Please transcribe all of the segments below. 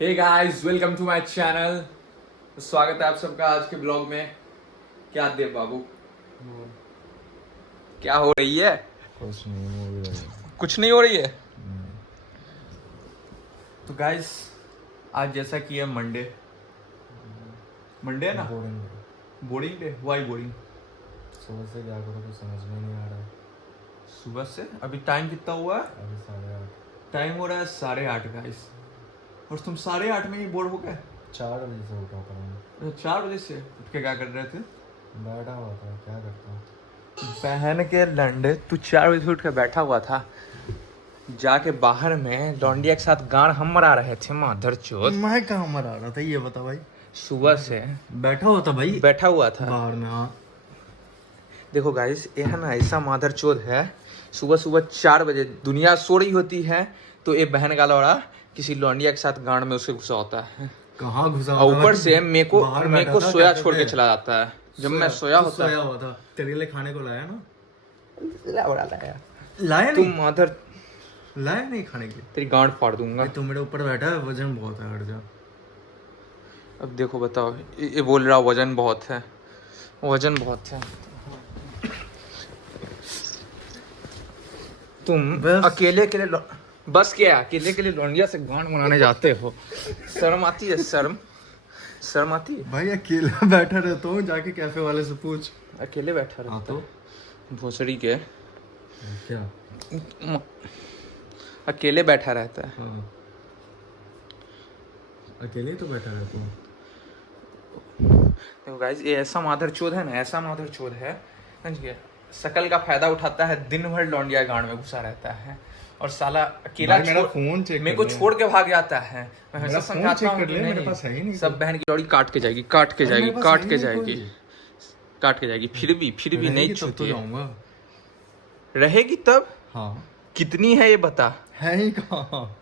Hey guys, welcome to my channel. स्वागत है आप सबका आज के ब्लॉग में। क्या देव बाबू, क्या हो रही है? कुछ नहीं मूवी लगी। कुछ नहीं हो रही है। तो गाइस, आज जैसा कि है मंडे है ना, boring. Boring day. Why boring? सुबह से क्या करो कुछ समझ में नहीं आ रहा है। सुबह से अभी टाइम कितना हुआ है? अभी 8:30। टाइम हो रहा है 8:30 गाइस, और तुम 8:30 में ही बोर हो गए? 4 बजे से उठा था मैं। 4 बजे से उठ के क्या कर रहे थे? बैठा हुआ था, क्या करता हूँ। बहन के लंडे, तू 4 बजे उठ के बैठा हुआ था। जाके बाहर में लौंडिया के साथ गाड़ हम मरा रहे थे माधर चोद। मैं कहाँ मरा रहा था ये बता भाई। सुबह से बैठा हुआ था भाई, बैठा हुआ था बाहर में। हाँ देखो गाइस, ये है ना ऐसा माधर चोद है। सुबह सुबह 4 बजे दुनिया सो रही होती है तो ये बहन का लौड़ा किसी लौंडिया के साथ गांड में उसे घुसा होता है। कहाँ घुसा और हुआ ऊपर था? से मेरे बाहर बैठा को था, सोया कैफे छोड़ के पे। चला जाता है जब मैं सोया तू होता सोया हुआ था, तेरे लिए खाने को लाया ना। लाया लाया तुम नहीं, माधर, लाया नहीं खाने के लिए। तेरी गांड फाड़ दूंगा। भाई, तू मेरे ऊपर बैठा है, वजन बहुत है, हट जा। अब देखो बताओ, ये बोल रहा वजन बहुत है, वजन बहुत है। तुम बस। अकेले के लिए बस क्या अकेले के लिए लौंडिया से गांड बनाने जाते हो? शर्म आती है? शर्म आती है? भाई अकेला बैठा रहता हूँ, जाके कैफे वाले से पूछ। अकेले बैठा हाँ रहता तो है भोसड़ी के। क्या? अकेले बैठा रहता है। हाँ, अकेले ही तो बैठा रहता हूँ। देखो गाइस, ये ऐसा माधर चोद है ना, ऐसा माधर चोद है, समझ गए? शकल का फायदा उठाता है, दिन भर लौंडिया गांड में घुसा रहता है और साला अकेला भाई, मेरा फोन चेक मेरे कर को ले। छोड़ के भाग जाता है। मैं मेरा हमेशा फोन समझाता चेक हूँ कर कि ले, नहीं, मेरे पास है ही नहीं सब कोई। बहन की लौड़ी काट के जाएगी, काट के अरे जाएगी, मेरे पास काट है के ही नहीं जाएगी, कोई। काट के जाएगी। फिर भी नहीं रहेगी तब तो छूती है। जाऊंगा। रहेगी तब? हाँ, कितनी है ये बता। है ही कहाँ,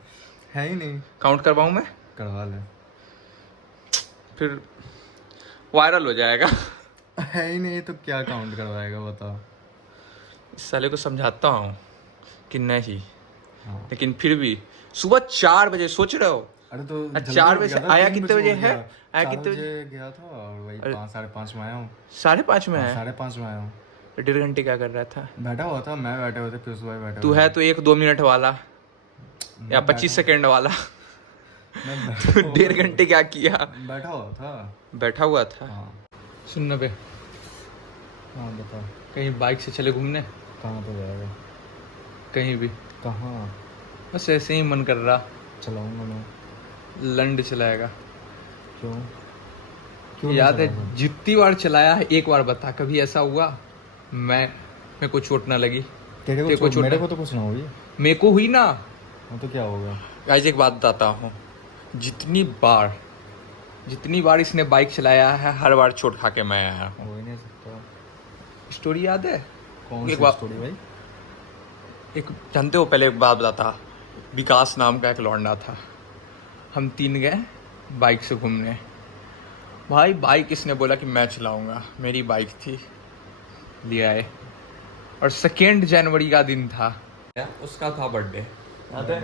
है ही नहीं। काउंट करवाऊं मैं? करवा ले। फिर वायरल हो जाएगा। है ही नहीं तो क्या काउंट करवाएगा बता। इस साले को समझाता हूँ कि नहीं, हाँ। लेकिन फिर भी सुबह 4 बजे सोच रहे हो? अरे तो अच्छा, जल्दी 4 हो बजे गया से था, आया 3 कितने बजे बजे उठ है? गया। आया 4 कितने बजे बजे? गया था और वही अरे 5 साढ़े 5 में आया हूँ। 5:30 में है? 5:30 में आया हूँ। 1.5 घंटे क्या कर रहा था? बैठा हुआ था, मैं बैठे हुए थे, पीयूष भाई बैठे तू हुए है थे। तो 1-2 मिनट वाला या मैं 25 सेकेंड वाला। मैं तू 1.5 घंटे क्या किया? बैठा हुआ था। बैठा हुआ था। हाँ सुन ना बे, हाँ, बता। कहीं बाइक से चले घूमने? कहाँ पे जाएगा? कहीं भी, कहाँ? बस ऐसे ही मन कर रहा। चलाऊंगा मैं। लंड चलाएगा? क्यों? क्यों नहीं याद है चलाऊंगा? जितनी बार चलाया है, एक बार बता कभी ऐसा हुआ मेरे को चोट ना लगी? तेरे को मेरे को तो कुछ ना हुई। मेरे को हुई ना। हाँ तो क्या होगा? गाइस, एक बात बताता हूँ, जितनी बार इसने बाइक चलाया है, हर बार चोट खा के मैं आया हूँ। हो ही नहीं सकता। स्टोरी याद है? कौन एक सी बात, स्टोरी भाई? एक जानते हो, पहले एक बात बताता। विकास नाम का एक लौंडा था, हम 3 गए बाइक से घूमने। भाई बाइक इसने बोला कि मैं चलाऊंगा, मेरी बाइक थी, ले आए। और 2 जनवरी का दिन था, उसका था बर्थडे, याद है?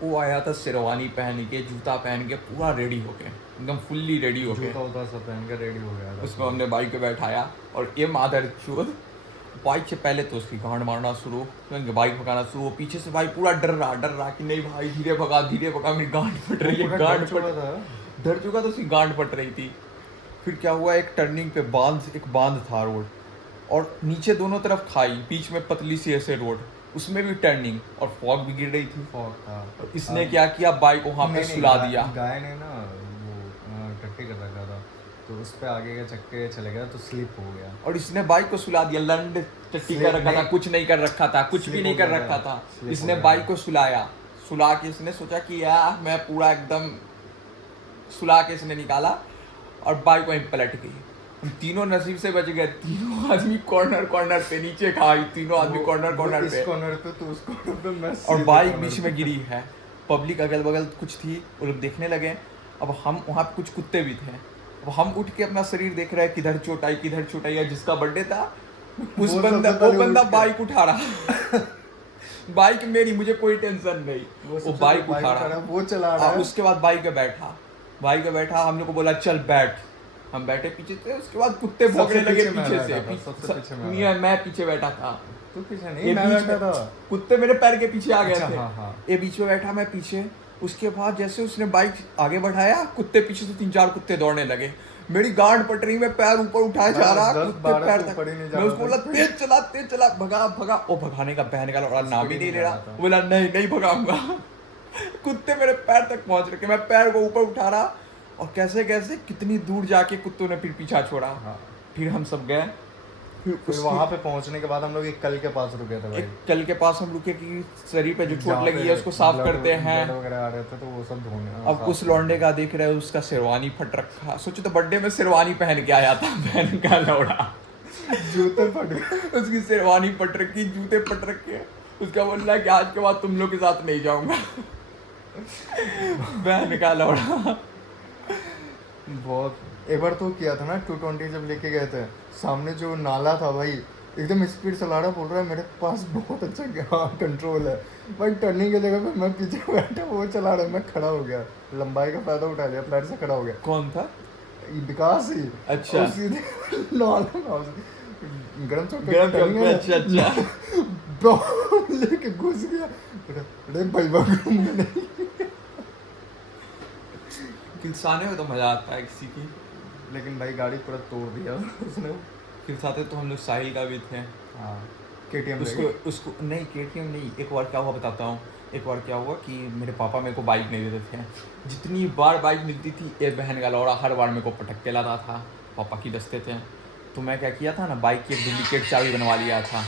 वो आया था शेरवानी पहन के, जूता पहन के, पूरा रेडी होके, एकदम फुल्ली रेडी होके। जूता उता सब पहन के रेडी हो गया था। उसको हमने बाइक पे बैठाया और ये मादर चोद बाइक से पहले तो उसकी गांड मारना शुरू, बाइक भगाना शुरू। पीछे से भाई पूरा डर रहा कि नहीं भाई धीरे भगा, मेरी गांड फट रही है, गांड फट था। डर चुका तो उसकी गांड फट रही थी। फिर क्या हुआ, एक टर्निंग पे एक बांध था रोड, और नीचे दोनों तरफ खाई, बीच में पतली सी ऐसे रोड, उसमें भी टर्निंग, और फॉग भी गिर रही थी। फॉग था। और इसने क्या किया, बाइक वहां पे सुला दिया। गाय ने ना वो टट्टी कर रखा था, तो उस पे आगे के चक्के चले गया तो स्लिप हो गया। और इसने बाइक को सुला दिया, लंड टट्टी कर रखा था, कुछ नहीं कर रखा था, कुछ भी नहीं कर रखा था। इसने बाइक को सुला के इसने सोचा कि यार मैं पूरा एकदम सुला के इसने निकाला, और बाइक वहीं पलट गई। हम तीनों नसीब से बच गए, तीनों आदमी कॉर्नर पे नीचे खाई, तीनों आदमी कॉर्नर पे, इस कॉर्नर पे तो उस कॉर्नर पे, मैं और बाइक बीच में गिरी है। पब्लिक अगल बगल कुछ थी, वो लोग देखने लगे। अब हम वहाँ पे कुछ कुत्ते भी थे, अब हम उठ के अपना शरीर देख रहे हैं, किधर चोट आई। जिसका बर्थडे था वो बंदा बाइक उठा रहा। बाइक मेरी, मुझे कोई टेंशन नहीं। वो बाइक उठा रहा, वो चला रहा है। उसके बाद बाइक पे बैठा, हम लोग को बोला चल बैठ, हम बैठे पीछे से, उसके बाद कुत्ते भौंकने लगे पीछे से, मैं पीछे बैठा था, तू पीछे नहीं, मैं बैठा था, कुत्ते मेरे पैर के पीछे आ गए थे। हाँ। ये बीच में बैठा, मैं पीछे। उसके बाद जैसे उसने बाइक आगे बढ़ाया, कुत्ते पीछे से 3-4 कुत्ते दौड़ने लगे, मेरी गांड पटरी में पैर ऊपर उठाया जा रहा, कुत्ते पैर तक, मैं उसको बोला तेज चला, भगा। वो भगाने का बहन का लौड़ा नाम ही नहीं ले रहा, बोला नहीं भगाऊंगा। कुत्ते मेरे पैर तक पहुंच रखे, मैं पैर को ऊपर उठा रहा, और कैसे कितनी दूर जाके कुत्तों ने फिर पीछा छोड़ा। फिर हम सब गए, फिर वहां पे पहुंचने के बाद हम लोग एक कल के पास रुके थे भाई। कल के पास हम रुके कि शरीर पे जो चोट लगी है उसको साफ करते हैं वगैरह आ रहे थे, तो वो सब धोने। अब उस लौंडे का देख रहे हो, उसका शेरवानी फट रखा, सोचो तो बर्थडे में शेरवानी पहन के आया था, बहन का लौड़ा, जूते फट गए, उसकी शेरवानी फट रखी, जूते फट रखे, उसका बोल रहा है कि आज के बाद तुम लोग के साथ नहीं जाऊंगा। बहन का लौड़ा। बहुत। एक बार तो किया था ना 220 जब लेके गए थे, सामने जो नाला था भाई, एकदम स्पीड चला रहा, बोल रहा है मेरे पास बहुत अच्छा कंट्रोल है भाई, टर्निंग की जगह पे मैं पीछे बैठा, वो चला रहा है, मैं खड़ा हो गया, लंबाई का फायदा उठा लिया, फ्लैट से खड़ा हो गया। कौन था? विकास ही। अच्छा। गरम चौक, अच्छा लेके घुस गया, अरे भाई खिलसाने में तो मजा आता है किसी की, लेकिन भाई गाड़ी पूरा तोड़ दिया उसने। खिलसाते तो हम लोग साहिल का भी थे। हाँ, KTM उसको नहीं, KTM नहीं। एक बार क्या हुआ बताता हूँ। एक बार क्या हुआ कि मेरे पापा मेरे को बाइक नहीं देते थे, जितनी बार बाइक मिलती थी एक बहन का लौड़ा हर बार मेरे को पटक के लाता था, पापा की दस्ते थे। तो मैं क्या किया था ना, बाइक की एक डुप्लीकेट चाबी बनवा लिया था।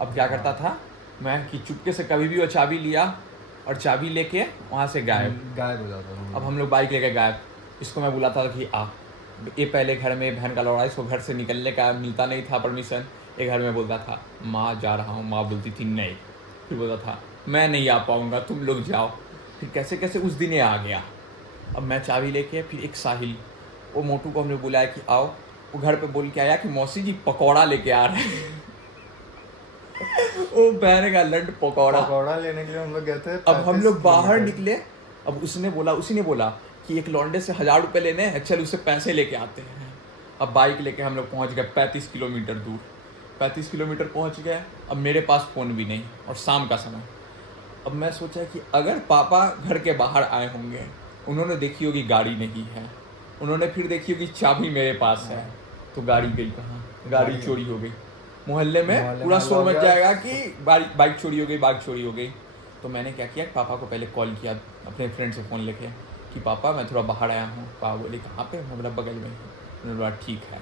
अब क्या करता था मैं कि चुपके से कभी भी वो चाबी लिया और चाबी लेके वहाँ से गायब हो जाता था। अब हम लोग बाइक लेके गायब। इसको मैं बुलाता था कि आ, ये पहले घर में बहन का लौड़ा, इसको घर से निकलने का मिलता नहीं था परमिशन। एक घर में बोलता था माँ जा रहा हूँ, माँ बोलती थी नहीं, फिर बोलता था मैं नहीं आ पाऊँगा, तुम लोग जाओ। फिर कैसे कैसे उस दिन ये आ गया। अब मैं चाबी लेके, फिर एक साहिल, वो मोटू को हमने बुलाया कि आओ, वो घर पे बोल के आया कि मौसी जी पकौड़ा लेके आ रहे हैं। वो बहन का लड्ड पकौड़ा लेने के लिए हम लोग गए थे। अब हम लोग बाहर निकले, अब उसी ने बोला कि एक लौंडे से 1000 रुपये लेने हैं, चल उससे पैसे लेके आते हैं। अब बाइक लेके हम लोग पहुंच गए 35 किलोमीटर दूर। 35 किलोमीटर पहुंच गए। अब मेरे पास फ़ोन भी नहीं और शाम का समय। अब मैं सोचा कि अगर पापा घर के बाहर आए होंगे, उन्होंने देखी होगी गाड़ी नहीं है, उन्होंने फिर देखी होगी चाबी मेरे पास है, तो गाड़ी गई कहाँ? गाड़ी चोरी हो गई। मोहल्ले में पूरा शोर मच जाएगा कि बाइक चोरी हो गई। तो मैंने क्या किया, पापा को पहले कॉल किया अपने फ्रेंड से फ़ोन लेके कि पापा मैं थोड़ा बाहर आया हूँ। पापा बोले कहाँ पे? मैं बोला बगल में। उन्होंने बोला ठीक है।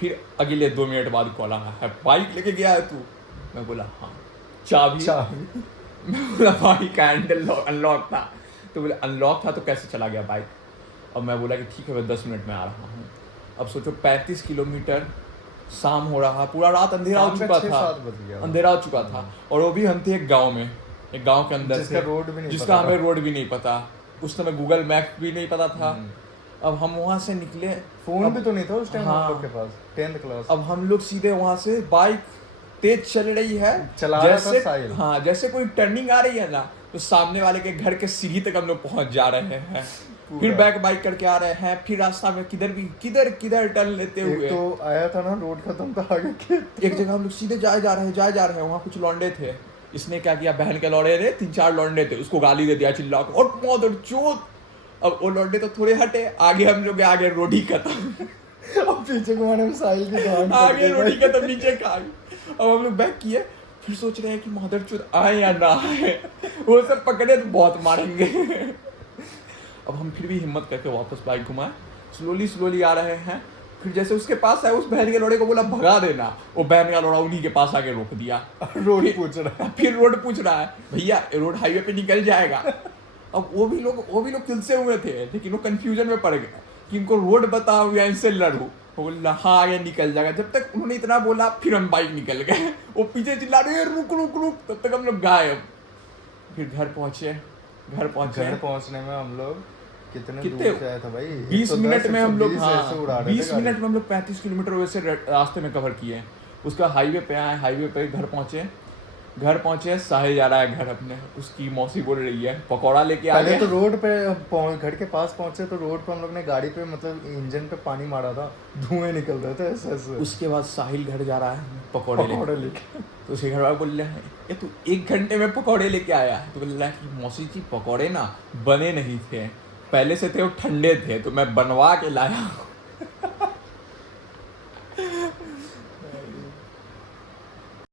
फिर अगले 2 मिनट बाद कॉल आया है, बाइक लेके गया है तू? मैं बोला हाँ। चाबी मैं बोला बाइक का हैंडल अनलॉक था। तो बोले अनलॉक था तो कैसे चला गया बाइक? अब मैं बोला कि ठीक है मैं 10 मिनट में आ रहा हूँ। अब सोचो 35 किलोमीटर, शाम हो रहा, पूरा रात अंधेरा हो चुका था और वो भी हम थे एक गांव में, एक गांव के अंदर जिसका हमें रोड भी नहीं पता। उस समय गूगल मैप भी नहीं पता था। अब हम वहाँ से निकले, फोन भी तो नहीं था उस टाइम हम लोग के पास, 10th क्लास। अब हम लोग सीधे वहाँ से, बाइक तेज चल रही है, जैसे कोई टर्निंग आ रही है ना, तो सामने वाले के घर के सीढ़ी तक हम लोग पहुँच जा रहे हैं। फिर बाइक करके आ रहे हैं, फिर रास्ता में किधर टर्न लेते हुए तो आया था ना, रोड खत्म था आगे के। एक जगह हम लोग सीधे जाए जा रहे हैं, वहाँ कुछ लौंडे थे। इसने क्या किया, बहन के लौंडे थे, 3-4 लौंडे थे, उसको गाली दे दिया चिल्ला के, और मदर चोद। अब वो लौंडे तो थोड़े हटे, आगे हम लोग आगे रोटी खत्म। अब पीछे घुमाने में साहिल की गांड, आगे रोटी खत्म, नीचे खाई। अब हम लोग बैक किए, फिर सोच रहे हैं कि मदर चोद आए या ना आए, वो सब पकड़े तो बहुत मारेंगे। अब हम फिर भी हिम्मत करके वापस बाइक घुमाए, स्लोली आ रहे हैं। फिर जैसे उसके पास है, उस बहन के लोड़े को बोला भगा देना, वो बहन का लोड़ा उन्हीं के पास आके रोक दिया। रोड पूछ रहा है, फिर रोड पूछ रहा है, भैया रोड हाईवे पे निकल जाएगा। अब वो भी लोग खिलसे हुए थे, लेकिन वो कंफ्यूजन में पड़ गए कि इनको रोड बताओ या इनसे लड़ूं। वो बोला हाँ आगे निकल जाएगा। जब तक उन्होंने इतना बोला, फिर हम बाइक निकल गए। वो पीछे चिल्ला रहे रुक, तब तक हम लोग गायब। फिर घर पहुंचने में हम लोग कितने दूर से आया था भाई, 20 मिनट में हम लोग 20 मिनट में हम लोग 35 किलोमीटर वैसे रास्ते में कवर किए। उसका हाईवे पे आए, हाईवे पे घर पहुंचे। घर पहुंचे, साहिल जा रहा है घर अपने, उसकी मौसी बोल रही है पकौड़ा लेके आ पहले गया। तो रोड पे घर के पास पहुंचे तो रोड पे हम लोग ने गाड़ी पे मतलब इंजन पे पानी मारा था, धुएं निकल रहे थे ऐसे ऐसे। उसके बाद साहिल घर जा रहा है पकौड़े पकौड़े लेके, लेके तो उसके घर वाले बोल रहे हैं ये तू 1 घंटे में पकौड़े लेके आया, तो बोल रहा है कि मौसी जी पकौड़े ना बने नहीं थे, पहले से थे वो ठंडे थे तो मैं बनवा के लाया।